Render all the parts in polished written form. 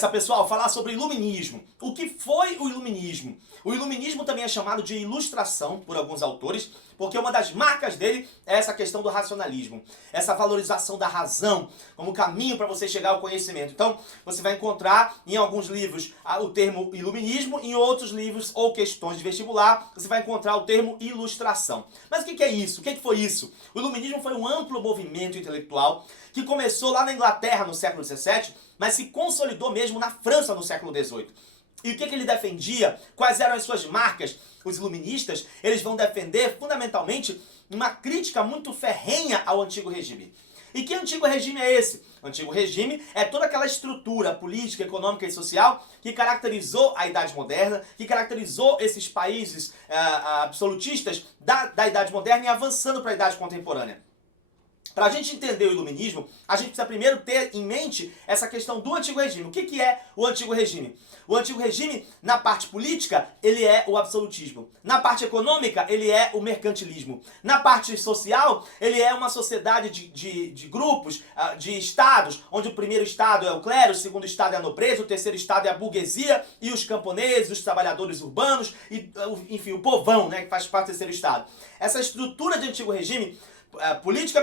começa, pessoal, a falar sobre iluminismo. O que foi o iluminismo? O iluminismo também é chamado de ilustração por alguns autores, porque uma das marcas dele é essa questão do racionalismo, essa valorização da razão como caminho para você chegar ao conhecimento. Então, você vai encontrar em alguns livros o termo iluminismo, em outros livros ou questões de vestibular, você vai encontrar o termo ilustração. Mas o que é isso? O que foi isso? O iluminismo foi um amplo movimento intelectual que começou lá na Inglaterra no século XVII, mas se consolidou mesmo na França no século XVIII. E o que ele defendia? Quais eram as suas marcas? Os iluministas, eles vão defender fundamentalmente uma crítica muito ferrenha ao antigo regime. E que antigo regime é esse? O antigo regime é toda aquela estrutura política, econômica e social que caracterizou a Idade Moderna, que caracterizou esses países absolutistas da Idade Moderna e avançando para a Idade Contemporânea. Para a gente entender o iluminismo, a gente precisa primeiro ter em mente essa questão do antigo regime. O que é o antigo regime? O antigo regime, na parte política, ele é o absolutismo. Na parte econômica, ele é o mercantilismo. Na parte social, ele é uma sociedade de grupos, de estados, onde o primeiro estado é o clero, o segundo estado é a nobreza, o terceiro estado é a burguesia e os camponeses, os trabalhadores urbanos, e, enfim, o povão, né, que faz parte do terceiro estado. Essa estrutura de antigo regime, política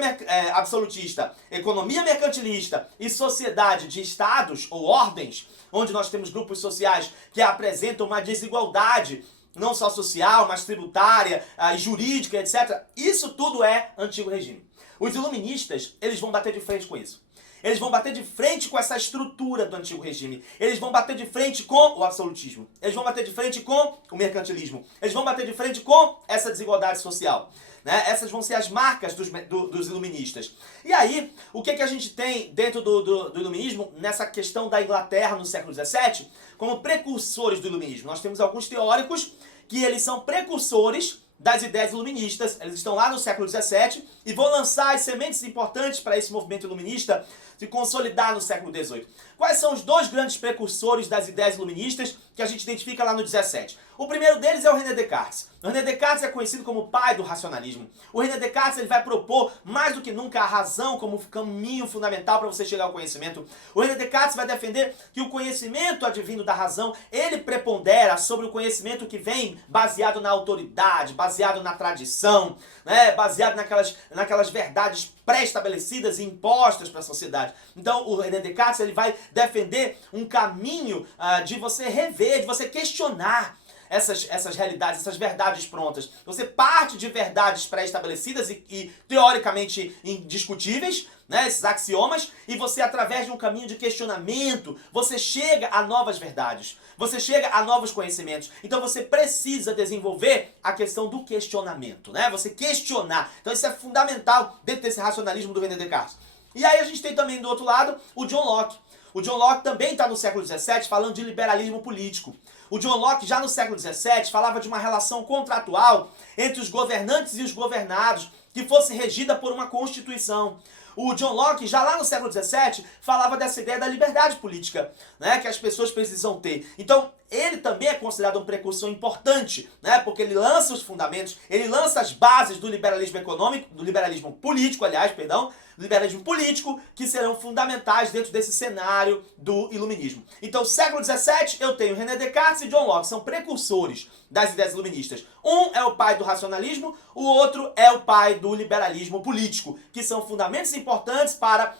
absolutista, economia mercantilista e sociedade de estados ou ordens, onde nós temos grupos sociais que apresentam uma desigualdade, não só social, mas tributária, jurídica, etc. Isso tudo é antigo regime. Os iluministas, eles vão bater de frente com isso. Eles vão bater de frente com essa estrutura do antigo regime. Eles vão bater de frente com o absolutismo. Eles vão bater de frente com o mercantilismo. Eles vão bater de frente com essa desigualdade social. Né? Essas vão ser as marcas dos iluministas. E aí, o que a gente tem dentro do iluminismo, nessa questão da Inglaterra no século XVII, como precursores do iluminismo? Nós temos alguns teóricos que eles são precursores das ideias iluministas. Eles estão lá no século XVII e vão lançar as sementes importantes para esse movimento iluminista se consolidar no século XVIII. Quais são os dois grandes precursores das ideias iluministas que a gente identifica lá no XVII? O primeiro deles é o René Descartes. O René Descartes é conhecido como o pai do racionalismo. O René Descartes ele vai propor mais do que nunca a razão como caminho fundamental para você chegar ao conhecimento. O René Descartes vai defender que o conhecimento advindo da razão, ele prepondera sobre o conhecimento que vem baseado na autoridade, baseado na tradição, né? Baseado naquelas verdades pré-estabelecidas e impostas para a sociedade. Então, o René Descartes ele vai defender um caminho de você rever, de você questionar essas realidades, essas verdades prontas. Você parte de verdades pré-estabelecidas e teoricamente indiscutíveis, né, esses axiomas, e você, através de um caminho de questionamento, você chega a novas verdades. Você chega a novos conhecimentos. Então você precisa desenvolver a questão do questionamento, né? Você questionar. Então isso é fundamental dentro desse racionalismo do René Descartes. E aí a gente tem também do outro lado o John Locke. O John Locke também está no século XVII falando de liberalismo político. O John Locke, já no século XVII, falava de uma relação contratual entre os governantes e os governados, que fosse regida por uma constituição. O John Locke, já lá no século XVII, falava dessa ideia da liberdade política, né, que as pessoas precisam ter. Então, ele também é considerado um precursor importante, né, porque ele lança os fundamentos, ele lança as bases do liberalismo econômico, do liberalismo político, do liberalismo político, que serão fundamentais dentro desse cenário do iluminismo. Então, século XVII, eu tenho René Descartes e John Locke, são precursores das ideias iluministas. Um é o pai do racionalismo, o outro é o pai do liberalismo político, que são fundamentos importantes para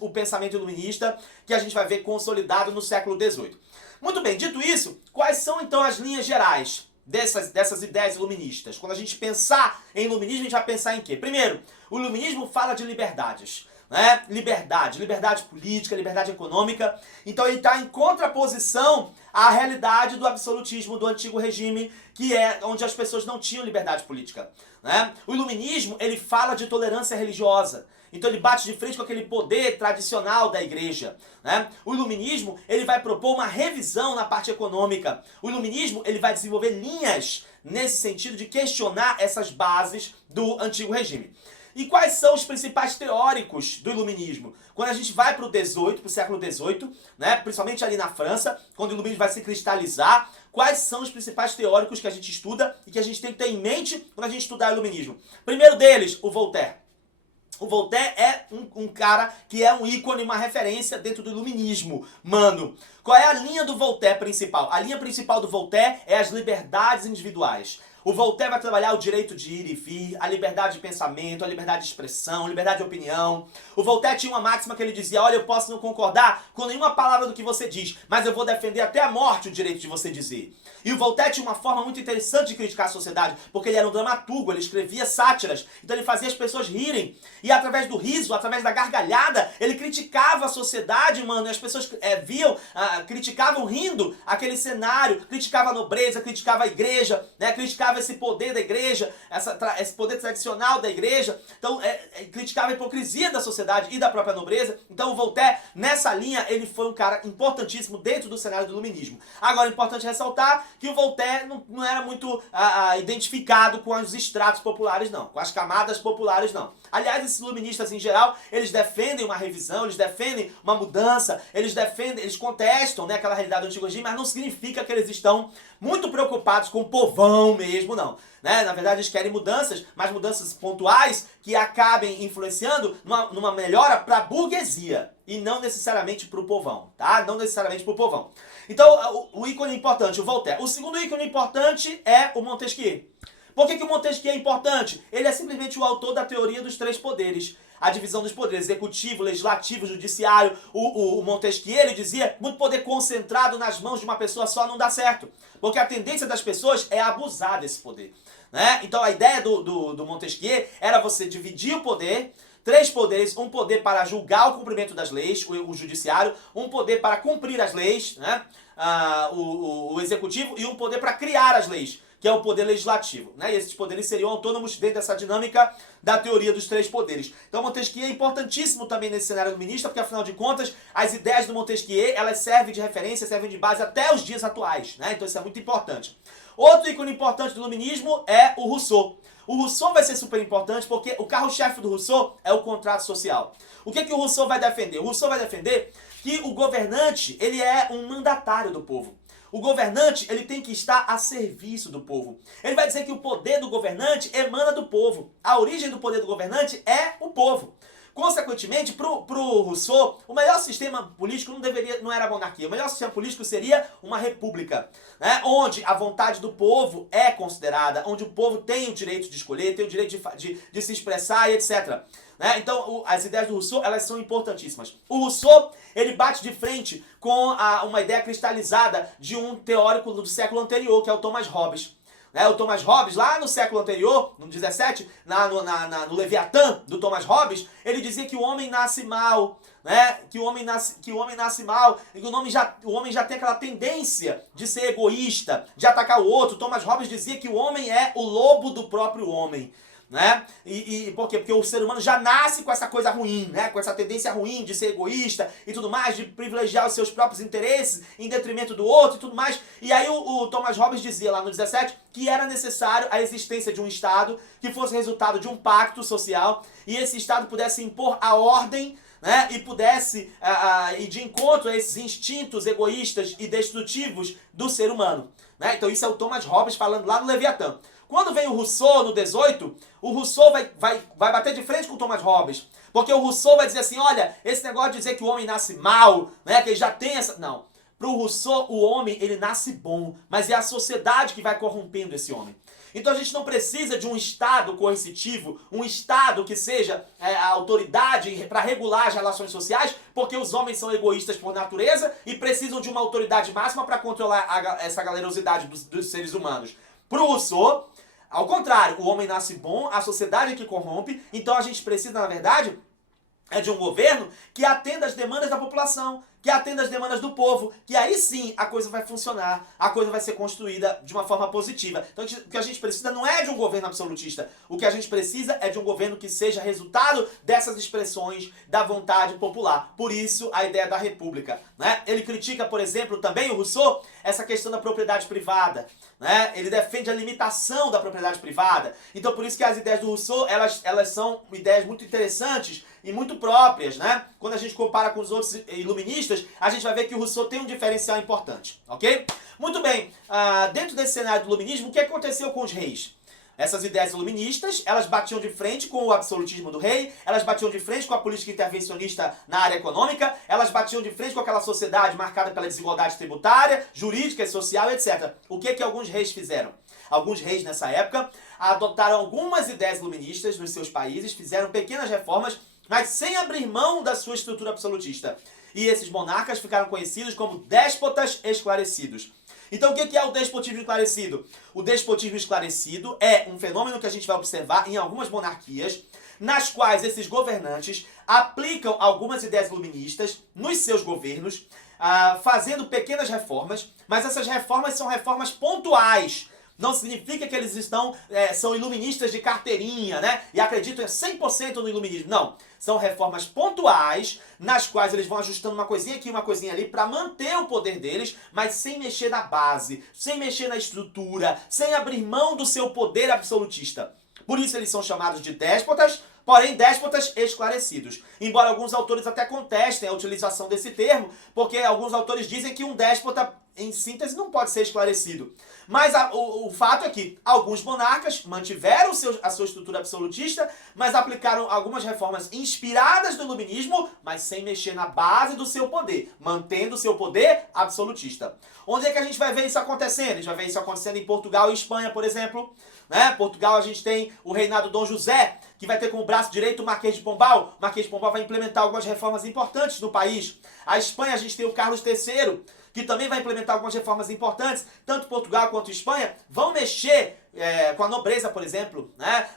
o pensamento iluminista, que a gente vai ver consolidado no século XVIII. Muito bem, dito isso, quais são então as linhas gerais dessas ideias iluministas? Quando a gente pensar em iluminismo, a gente vai pensar em quê? Primeiro, o iluminismo fala de liberdades, né? Liberdade política, liberdade econômica. Então ele está em contraposição à realidade do absolutismo do antigo regime, que é onde as pessoas não tinham liberdade política, né? O iluminismo, ele fala de tolerância religiosa. Então ele bate de frente com aquele poder tradicional da igreja, né? O iluminismo, ele vai propor uma revisão na parte econômica. O iluminismo, ele vai desenvolver linhas nesse sentido de questionar essas bases do antigo regime. E quais são os principais teóricos do iluminismo? Quando a gente vai para o XVIII, para o século XVIII, né, principalmente ali na França, quando o iluminismo vai se cristalizar, quais são os principais teóricos que a gente estuda e que a gente tem que ter em mente quando a gente estudar o iluminismo? Primeiro deles, o Voltaire. O Voltaire é um cara que é um ícone, uma referência dentro do iluminismo. Mano, qual é a linha do Voltaire principal? A linha principal do Voltaire é as liberdades individuais. O Voltaire vai trabalhar o direito de ir e vir, a liberdade de pensamento, a liberdade de expressão, a liberdade de opinião. O Voltaire tinha uma máxima que ele dizia: olha, eu posso não concordar com nenhuma palavra do que você diz, mas eu vou defender até a morte o direito de você dizer. E o Voltaire tinha uma forma muito interessante de criticar a sociedade, porque ele era um dramaturgo, ele escrevia sátiras, então ele fazia as pessoas rirem. E através do riso, através da gargalhada, ele criticava a sociedade, mano, e as pessoas criticavam rindo aquele cenário, criticava a nobreza, criticava a igreja, né, criticava esse poder da igreja, esse poder tradicional da igreja, então criticava a hipocrisia da sociedade e da própria nobreza. Então o Voltaire, nessa linha, ele foi um cara importantíssimo dentro do cenário do iluminismo. Agora, é importante ressaltar que o Voltaire não era muito identificado com os estratos populares, não, com as camadas populares, não. Aliás, esses iluministas em geral, eles defendem uma revisão, eles defendem uma mudança, eles contestam, né, aquela realidade do antigo regime, mas não significa que eles estão muito preocupados com o povão mesmo, não. Né? Na verdade, eles querem mudanças, mas mudanças pontuais que acabem influenciando numa melhora para a burguesia e não necessariamente para o povão, tá? Não necessariamente para o povão. Então, o ícone importante, o Voltaire. O segundo ícone importante é o Montesquieu. Por que o Montesquieu é importante? Ele é simplesmente o autor da teoria dos três poderes. A divisão dos poderes, executivo, legislativo, judiciário. O Montesquieu, ele dizia, muito poder concentrado nas mãos de uma pessoa só não dá certo. Porque a tendência das pessoas é abusar desse poder. Né? Então a ideia do Montesquieu era você dividir o poder, três poderes: um poder para julgar o cumprimento das leis, o judiciário, um poder para cumprir as leis, né? O executivo, e um poder para criar as leis, que é o poder legislativo. Né? E esses poderes seriam autônomos dentro dessa dinâmica da teoria dos três poderes. Então Montesquieu é importantíssimo também nesse cenário iluminista, porque afinal de contas, as ideias do Montesquieu, elas servem de referência, servem de base até os dias atuais. Né? Então isso é muito importante. Outro ícone importante do iluminismo é o Rousseau. O Rousseau vai ser super importante porque o carro-chefe do Rousseau é o contrato social. O que o Rousseau vai defender? O Rousseau vai defender que o governante, ele é um mandatário do povo. O governante, ele tem que estar a serviço do povo. Ele vai dizer que o poder do governante emana do povo. A origem do poder do governante é o povo. Consequentemente, pro Rousseau, o melhor sistema político não era a monarquia. O melhor sistema político seria uma república, né? Onde a vontade do povo é considerada, onde o povo tem o direito de escolher, tem o direito de se expressar e etc. Né? Então, as ideias do Rousseau, elas são importantíssimas. O Rousseau, ele bate de frente com uma ideia cristalizada de um teórico do século anterior, que é o Thomas Hobbes. Né? O Thomas Hobbes, lá no século anterior, no 17, no Leviatã do Thomas Hobbes, ele dizia que o homem nasce mal, né? que o homem nasce mal, e que o homem já tem aquela tendência de ser egoísta, de atacar o outro. Thomas Hobbes dizia que o homem é o lobo do próprio homem. Né? Por quê? Porque o ser humano já nasce com essa coisa ruim, né? Com essa tendência ruim de ser egoísta e tudo mais, de privilegiar os seus próprios interesses em detrimento do outro e tudo mais. E aí o Thomas Hobbes dizia lá no 17 que era necessário a existência de um Estado que fosse resultado de um pacto social e esse Estado pudesse impor a ordem, né? E pudesse ir de encontro a esses instintos egoístas e destrutivos do ser humano. Né? Então isso é o Thomas Hobbes falando lá no Leviatã. Quando vem o Rousseau no 18, o Rousseau vai bater de frente com o Thomas Hobbes. Porque o Rousseau vai dizer assim, olha, esse negócio de dizer que o homem nasce mal, né, que ele já tem essa... Não. Para o Rousseau, o homem, ele nasce bom, mas é a sociedade que vai corrompendo esse homem. Então a gente não precisa de um Estado coercitivo, um Estado que seja a autoridade para regular as relações sociais, porque os homens são egoístas por natureza e precisam de uma autoridade máxima para controlar essa galerosidade dos seres humanos. Para o Rousseau, ao contrário, o homem nasce bom, a sociedade é que corrompe, então a gente precisa, na verdade, de um governo que atenda às demandas da população, que atenda às demandas do povo, que aí sim a coisa vai funcionar, a coisa vai ser construída de uma forma positiva. Então o que a gente precisa não é de um governo absolutista, o que a gente precisa é de um governo que seja resultado dessas expressões da vontade popular. Por isso a ideia da república. Né? Ele critica, por exemplo, também o Rousseau, essa questão da propriedade privada. Né? Ele defende a limitação da propriedade privada. Então por isso que as ideias do Rousseau, elas são ideias muito interessantes e muito próprias. Né? Quando a gente compara com os outros iluministas, a gente vai ver que o Rousseau tem um diferencial importante, ok? Muito bem, dentro desse cenário do iluminismo, o que aconteceu com os reis? Essas ideias iluministas, elas batiam de frente com o absolutismo do rei, elas batiam de frente com a política intervencionista na área econômica, elas batiam de frente com aquela sociedade marcada pela desigualdade tributária, jurídica e social, etc. O que alguns reis fizeram? Alguns reis nessa época adotaram algumas ideias iluministas nos seus países, fizeram pequenas reformas, mas sem abrir mão da sua estrutura absolutista. E esses monarcas ficaram conhecidos como déspotas esclarecidos. Então o que é o despotismo esclarecido? O despotismo esclarecido é um fenômeno que a gente vai observar em algumas monarquias, nas quais esses governantes aplicam algumas ideias iluministas nos seus governos, fazendo pequenas reformas, mas essas reformas são reformas pontuais. Não significa que eles são iluministas de carteirinha, né? E acreditam 100% no iluminismo. Não. São reformas pontuais, nas quais eles vão ajustando uma coisinha aqui, uma coisinha ali, para manter o poder deles, mas sem mexer na base, sem mexer na estrutura, sem abrir mão do seu poder absolutista. Por isso eles são chamados de déspotas, porém déspotas esclarecidos. Embora alguns autores até contestem a utilização desse termo, porque alguns autores dizem que um déspota, em síntese, não pode ser esclarecido. Mas o fato é que alguns monarcas mantiveram a sua estrutura absolutista, mas aplicaram algumas reformas inspiradas no iluminismo, mas sem mexer na base do seu poder, mantendo o seu poder absolutista. Onde é que a gente vai ver isso acontecendo? A gente vai ver isso acontecendo em Portugal e Espanha, por exemplo. Portugal, a gente tem o reinado Dom José, que vai ter como braço direito o Marquês de Pombal. O Marquês de Pombal vai implementar algumas reformas importantes no país. A Espanha, a gente tem o Carlos III, que também vai implementar algumas reformas importantes. Tanto Portugal quanto Espanha vão mexer com a nobreza, por exemplo, né?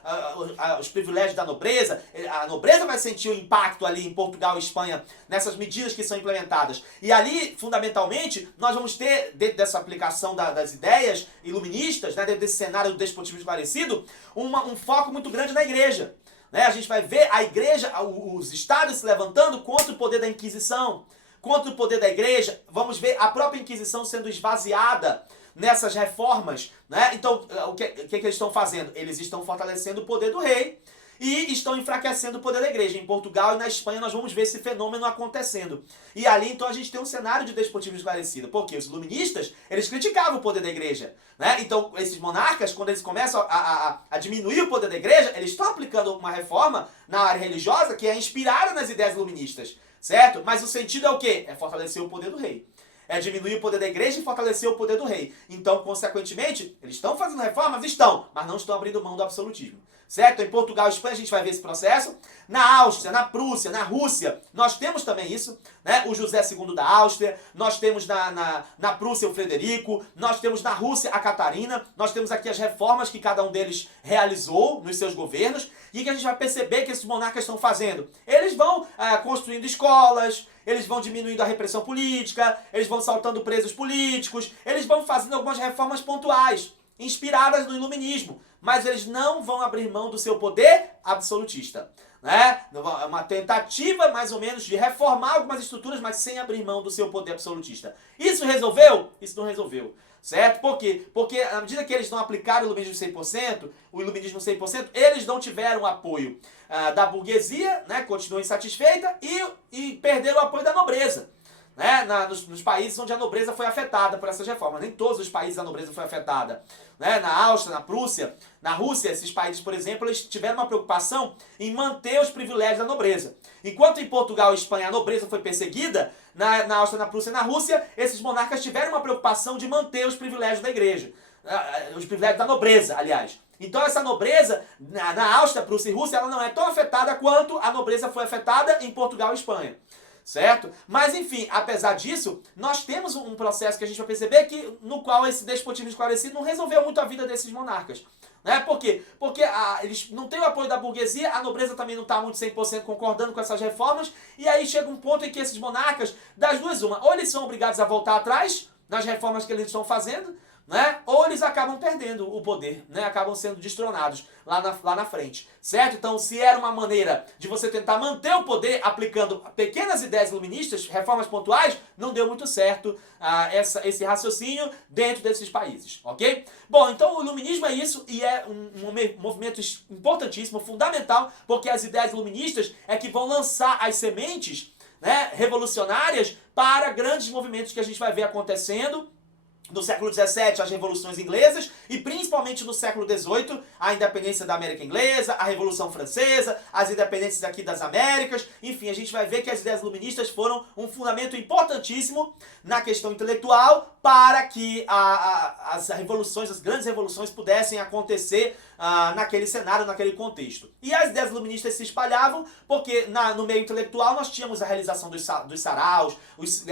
Os privilégios da nobreza. A nobreza vai sentir o impacto ali em Portugal e Espanha nessas medidas que são implementadas. E ali, fundamentalmente, nós vamos ter, dentro dessa aplicação das ideias iluministas, né? Dentro desse cenário do despotismo esclarecido, um foco muito grande na igreja. A gente vai ver a igreja, os estados se levantando contra o poder da Inquisição, contra o poder da igreja. Vamos ver a própria Inquisição sendo esvaziada nessas reformas, né? Então, o que eles estão fazendo? Eles estão fortalecendo o poder do rei e estão enfraquecendo o poder da igreja. Em Portugal e na Espanha nós vamos ver esse fenômeno acontecendo. E ali, então, a gente tem um cenário de despotismo esclarecido. Porque os iluministas, eles criticavam o poder da igreja, né? Então, esses monarcas, quando eles começam a diminuir o poder da igreja, eles estão aplicando uma reforma na área religiosa que é inspirada nas ideias iluministas, certo? Mas o sentido é o quê? É fortalecer o poder do rei. É diminuir o poder da igreja e fortalecer o poder do rei. Então, consequentemente, eles estão fazendo reformas? Estão, mas não estão abrindo mão do absolutismo. Certo? Em Portugal e Espanha a gente vai ver esse processo. Na Áustria, na Prússia, na Rússia, nós temos também isso, né? O José II da Áustria, nós temos na Prússia o Frederico, nós temos na Rússia a Catarina, nós temos aqui as reformas que cada um deles realizou nos seus governos, e que a gente vai perceber que esses monarcas estão fazendo. Eles vão construindo escolas, eles vão diminuindo a repressão política, eles vão soltando presos políticos, eles vão fazendo algumas reformas pontuais, inspiradas no iluminismo, mas eles não vão abrir mão do seu poder absolutista, né? É uma tentativa, mais ou menos, de reformar algumas estruturas, mas sem abrir mão do seu poder absolutista. Isso resolveu? Isso não resolveu. Certo? Por quê? Porque à medida que eles não aplicaram o iluminismo 100%, eles não tiveram apoio da burguesia, né? Continuou insatisfeita, e perderam o apoio da nobreza. Né? Nos países onde a nobreza foi afetada por essas reformas. Nem todos os países a nobreza foi afetada. Né? Na Áustria, na Prússia, na Rússia, esses países, por exemplo, eles tiveram uma preocupação em manter os privilégios da nobreza. Enquanto em Portugal e Espanha a nobreza foi perseguida, na Áustria, na Prússia e na Rússia, esses monarcas tiveram uma preocupação de manter os privilégios da igreja. Os privilégios da nobreza, aliás. Então essa nobreza, na Áustria, Prússia e Rússia, ela não é tão afetada quanto a nobreza foi afetada em Portugal e Espanha. Certo? Mas enfim, apesar disso, nós temos um processo que a gente vai perceber no qual esse despotismo esclarecido não resolveu muito a vida desses monarcas. Né? Por quê? Porque eles não têm o apoio da burguesia, a nobreza também não está muito 100% concordando com essas reformas, e aí chega um ponto em que esses monarcas, das duas uma, ou eles são obrigados a voltar atrás nas reformas que eles estão fazendo, né? Ou eles acabam perdendo o poder, né? Acabam sendo destronados lá na frente, certo? Então, se era uma maneira de você tentar manter o poder aplicando pequenas ideias iluministas, reformas pontuais, não deu muito certo esse raciocínio dentro desses países, ok? Bom, então o iluminismo é isso, e é um movimento importantíssimo, fundamental, porque as ideias iluministas é que vão lançar as sementes, né, revolucionárias para grandes movimentos que a gente vai ver acontecendo No século XVII, as revoluções inglesas e principalmente no século XVIII, a independência da América Inglesa, a Revolução Francesa, as independências aqui das Américas. Enfim, a gente vai ver que as ideias iluministas foram um fundamento importantíssimo na questão intelectual para que as revoluções, as grandes revoluções pudessem acontecer naquele cenário, naquele contexto. E as ideias iluministas se espalhavam porque no meio intelectual nós tínhamos a realização dos saraus, os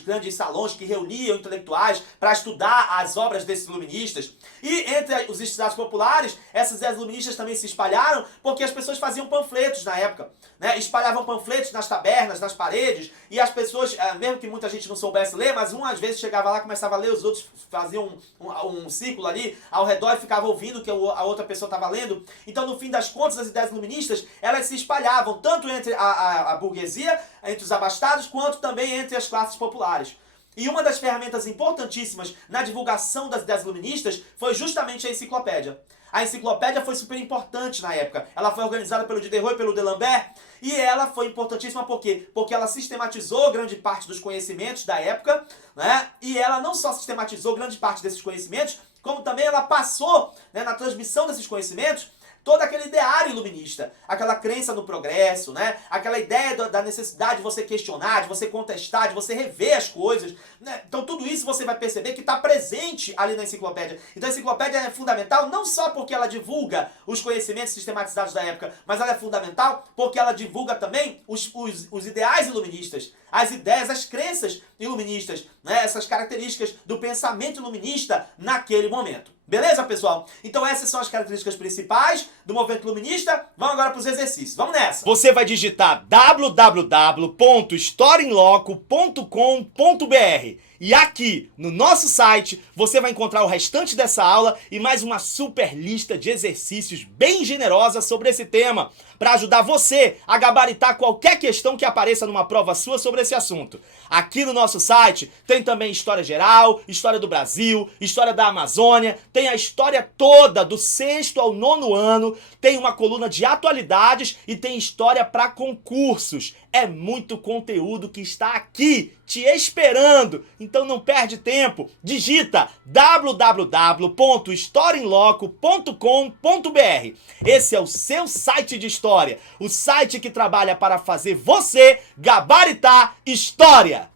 grandes salões que reuniam intelectuais para estudar as obras desses iluministas. E entre os estudados populares, essas ideias iluministas também se espalharam porque as pessoas faziam panfletos na época, né? Espalhavam panfletos nas tabernas, nas paredes, e as pessoas, mesmo que muita gente não soubesse ler, mas às vezes chegava lá, começava a ler, os outros faziam um círculo ali ao redor e ficava ouvindo o que a outra pessoa estava lendo. Então, no fim das contas, as ideias iluministas, elas se espalhavam tanto entre a burguesia, entre os abastados, quanto também entre as classes populares. E uma das ferramentas importantíssimas na divulgação das ideias iluministas foi justamente a enciclopédia. A enciclopédia foi super importante na época. Ela foi organizada pelo Diderot e pelo D'Alembert, e ela foi importantíssima por quê? Porque ela sistematizou grande parte dos conhecimentos da época, né? E ela não só sistematizou grande parte desses conhecimentos, como também ela passou, né, na transmissão desses conhecimentos, todo aquele ideário iluminista, aquela crença no progresso, né? Aquela ideia da necessidade de você questionar, de você contestar, de você rever as coisas, né? Então tudo isso você vai perceber que está presente ali na enciclopédia. Então a enciclopédia é fundamental não só porque ela divulga os conhecimentos sistematizados da época, mas ela é fundamental porque ela divulga também os ideais iluministas, as ideias, as crenças iluministas, né? Essas características do pensamento iluminista naquele momento. Beleza, pessoal? Então essas são as características principais do movimento iluminista. Vamos agora para os exercícios. Vamos nessa! Você vai digitar www.historiainloco.com.br e aqui no nosso site você vai encontrar o restante dessa aula e mais uma super lista de exercícios bem generosa sobre esse tema, para ajudar você a gabaritar qualquer questão que apareça numa prova sua sobre esse assunto. Aqui no nosso site tem também história geral, história do Brasil, história da Amazônia, tem a história toda do 6º ao 9º ano, tem uma coluna de atualidades e tem história para concursos. É muito conteúdo que está aqui te esperando, então não perde tempo. Digita www.historiainloco.com.br. Esse é o seu site de história, o site que trabalha para fazer você gabaritar história.